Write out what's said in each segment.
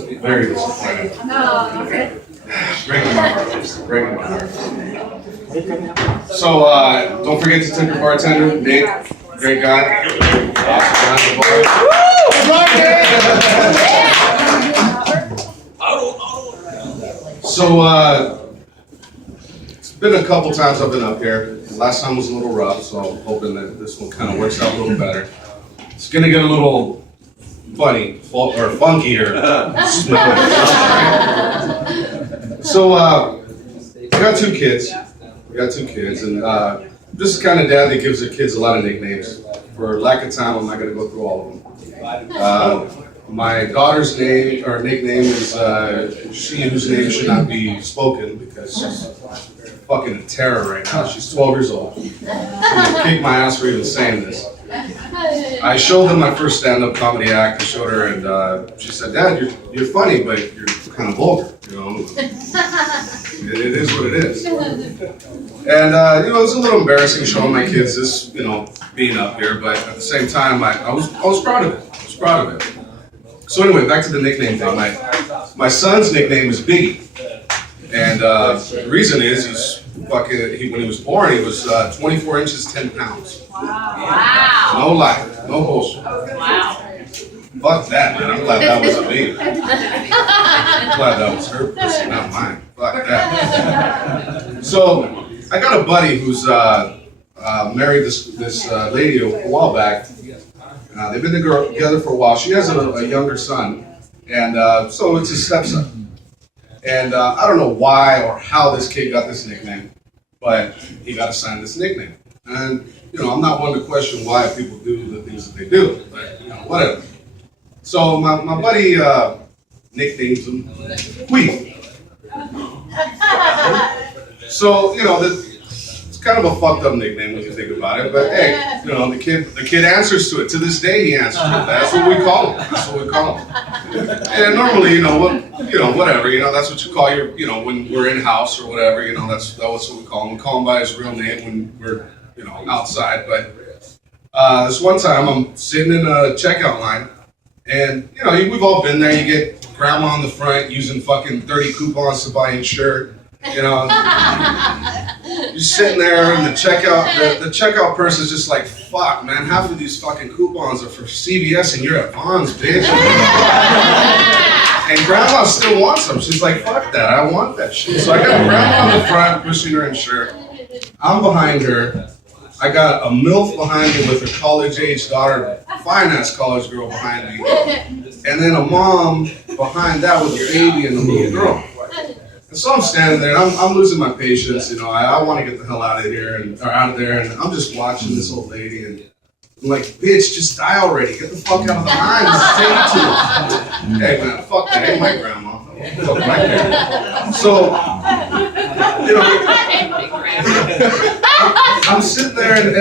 Very disappointed. Breaking my heart. Breaking my heart. So, don't forget to tip your bartender, Nick. Great guy. Awesome guy. So, it's been a couple times I've been up here. Last time was a little rough, so I'm hoping that this one kind of works out a little better. It's gonna get a little funny or funkier. So, we got two kids. And this is the kind of dad that gives their kids a lot of nicknames. For lack of time, I'm not gonna go through all of them. My daughter's nickname is she whose name should not be spoken because she's fucking a terror right now. She's 12 years old. She's gonna kick my ass for even saying this. I showed her my first stand-up comedy act. I showed her, and she said, "Dad, you're funny, but you're kind of vulgar. You know, it is what it is." And it was a little embarrassing showing my kids this, being up here. But at the same time, I was proud of it. I was proud of it. So anyway, back to the nickname thing. My son's nickname is Biggie, and the reason is when he was born, he was 24 inches, 10 pounds. Wow. No lie, no bullshit. Wow. Fuck that, man. I'm glad that was a baby. I'm glad that was her pussy, not mine. Fuck that. So I got a buddy who's married this lady a while back. They've been together for a while. She has a younger son, and so it's his stepson. And I don't know why or how this kid got this nickname, but he got assigned this nickname. And I'm not one to question why people do the things that they do, but whatever. So my buddy nicknames him Queef. So it's kind of a fucked up nickname when you think about it, but hey, the kid answers to it. To this day, he answers to it. That's what we call him. And normally, whatever, that's what you call when we're in house or whatever, that's what we call him. We call him by his real name when we're, outside. But this one time, I'm sitting in a checkout line, and we've all been there. You get grandma on the front using fucking 30 coupons to buy a shirt. You're sitting there, and the checkout person's just like, fuck, man, half of these fucking coupons are for CVS, and you're at Vons, bitch. And grandma still wants them. She's like, fuck that, I want that shit. So I got grandma on the front, pushing her in shirt. I'm behind her. I got a MILF behind me with her college-age daughter, fine-ass college girl behind me. And then a mom behind that with a baby and a little girl. And so I'm standing there, and I'm losing my patience. I want to get the hell out of there, and I'm just watching this old lady, and I'm like, bitch, just die already. Get the fuck out of the line. Just take it to her. Hey, man, fuck that. Ain't my grandma. Fuck my grandma. So, I'm sitting there, and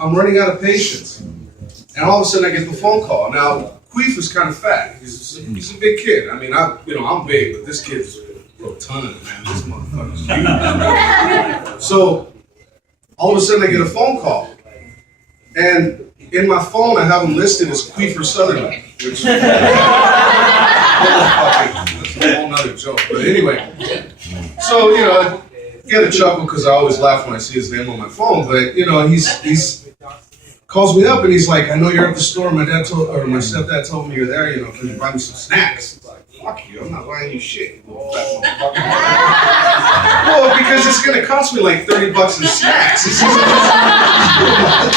I'm running out of patience. And all of a sudden, I get the phone call. Now, Queef is kind of fat. He's a big kid. I mean, I'm big, but this kid's rotund, man. This motherfucker's huge. So, all of a sudden, I get a phone call. And in my phone, I have him listed as Queefer Sutherland, which that's a whole nother joke. But anyway, so, I get a chuckle because I always laugh when I see his name on my phone. But, he's calls me up and he's like, I know you're at the store. My stepdad told me you're there. Can you buy me some snacks? Fuck you, I'm not buying you shit, you little fat motherfucker. Well, because it's gonna cost me like $30 in snacks. This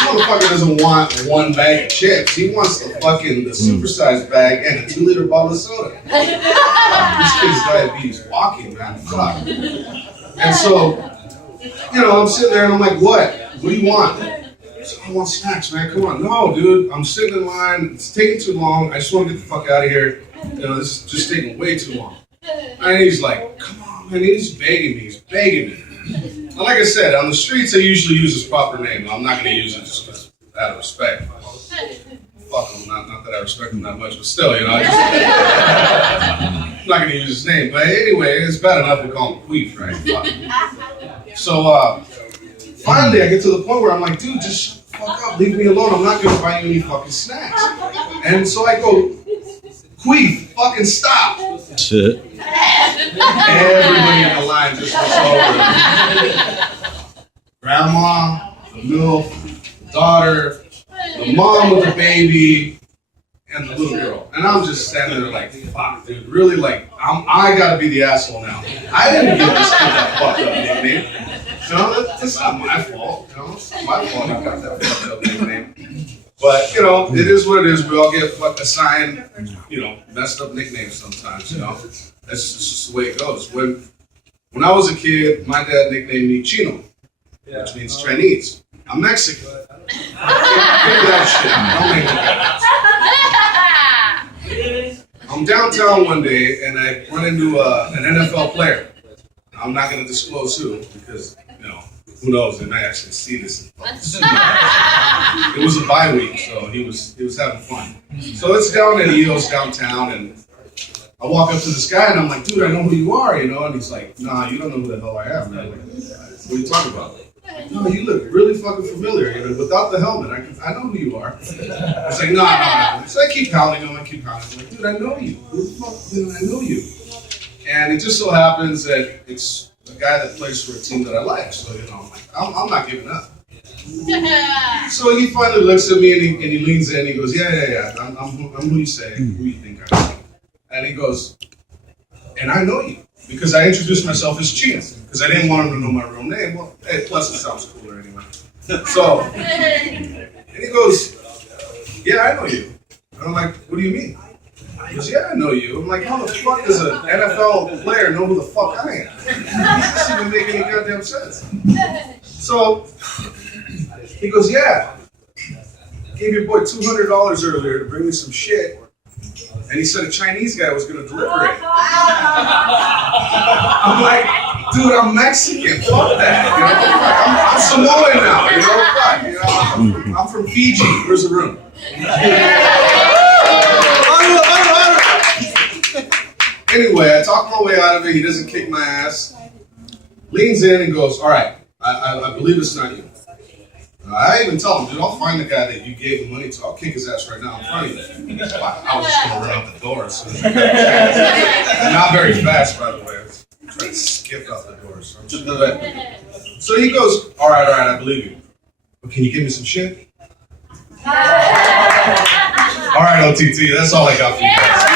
motherfucker doesn't want one bag of chips. He wants the supersized bag and a 2-liter bottle of soda. This kid's diabetes walking, man. Fuck. And so, I'm sitting there and I'm like, what? What do you want? I want snacks, man. Come on. No, dude. I'm sitting in line. It's taking too long. I just want to get the fuck out of here. This is just taking way too long. And he's like, come on, man. He's begging me. And like I said, on the streets, I usually use his proper name. I'm not going to use it just because out of respect. Fuck him. Not that I respect him that much, but still, I'm not going to use his name. But anyway, it's bad enough to call him Queef, right? Fuck. So, finally, I get to the point where I'm like, dude, just fuck up, leave me alone. I'm not gonna buy you any fucking snacks. And so I go, Queef, fucking stop. Shit. Everybody in the line just looks over. Grandma, the MILF, the daughter, the mom with the baby, and the little girl. And I'm just standing there like, fuck, dude, really like, I gotta be the asshole now. I didn't give this kid that fucked up nickname. You know, that's not my fault. You know, it's not my fault he got that fucked up nickname. But, you know, it is what it is. We all get assigned, you know, messed up nicknames sometimes, you know. That's just the way it goes. When I was a kid, my dad nicknamed me Chino, which means Chinese. I'm Mexican. Figure that shit out. Don't make me that. I'm downtown one day and I run into an NFL player. I'm not going to disclose who because, you know, who knows? They might actually see this. It was a bye week, so he was having fun. So it's down at EO's downtown, and I walk up to this guy and I'm like, dude, I know who you are, you know? And he's like, nah, you don't know who the hell I am. And I'm like, what are you talking about? No, you look really fucking familiar, you know, without the helmet. I know who you are. I was like, no. So I keep pounding him, I'm like, dude, I know you. Who the fuck, you know, I know you. And it just so happens that it's a guy that plays for a team that I like. So, you know, I'm not giving up. So he finally looks at me and he leans in. He goes, yeah. I'm who you say, who you think I am. And he goes, and I know you. Because I introduced myself as Chino. Because I didn't want him to know my real name. Well, hey, plus it sounds cooler anyway. So, and he goes, yeah, I know you. And I'm like, what do you mean? He goes, yeah, I know you. I'm like, how the fuck does an NFL player know who the fuck I am? It doesn't even make any goddamn sense. So, he goes, yeah. I gave your boy $200 earlier to bring me some shit. And he said a Chinese guy was going to deliver it. I'm like, dude, I'm Mexican. Fuck that. You know? I'm Samoan now. You know? Fuck. You know? I'm from Fiji. Where's the room? Anyway, I talk my way out of it. He doesn't kick my ass. Leans in and goes, all right, I believe it's not you. I even tell him, dude, I'll find the guy that you gave the money to. I'll kick his ass right now in front of you. I was just going to run out the door as soon as I got a chance. And not very fast, by the way. I was trying to skip out the door. So he goes, all right, I believe you. But can you give me some shit? All right, OTT, that's all I got for you guys.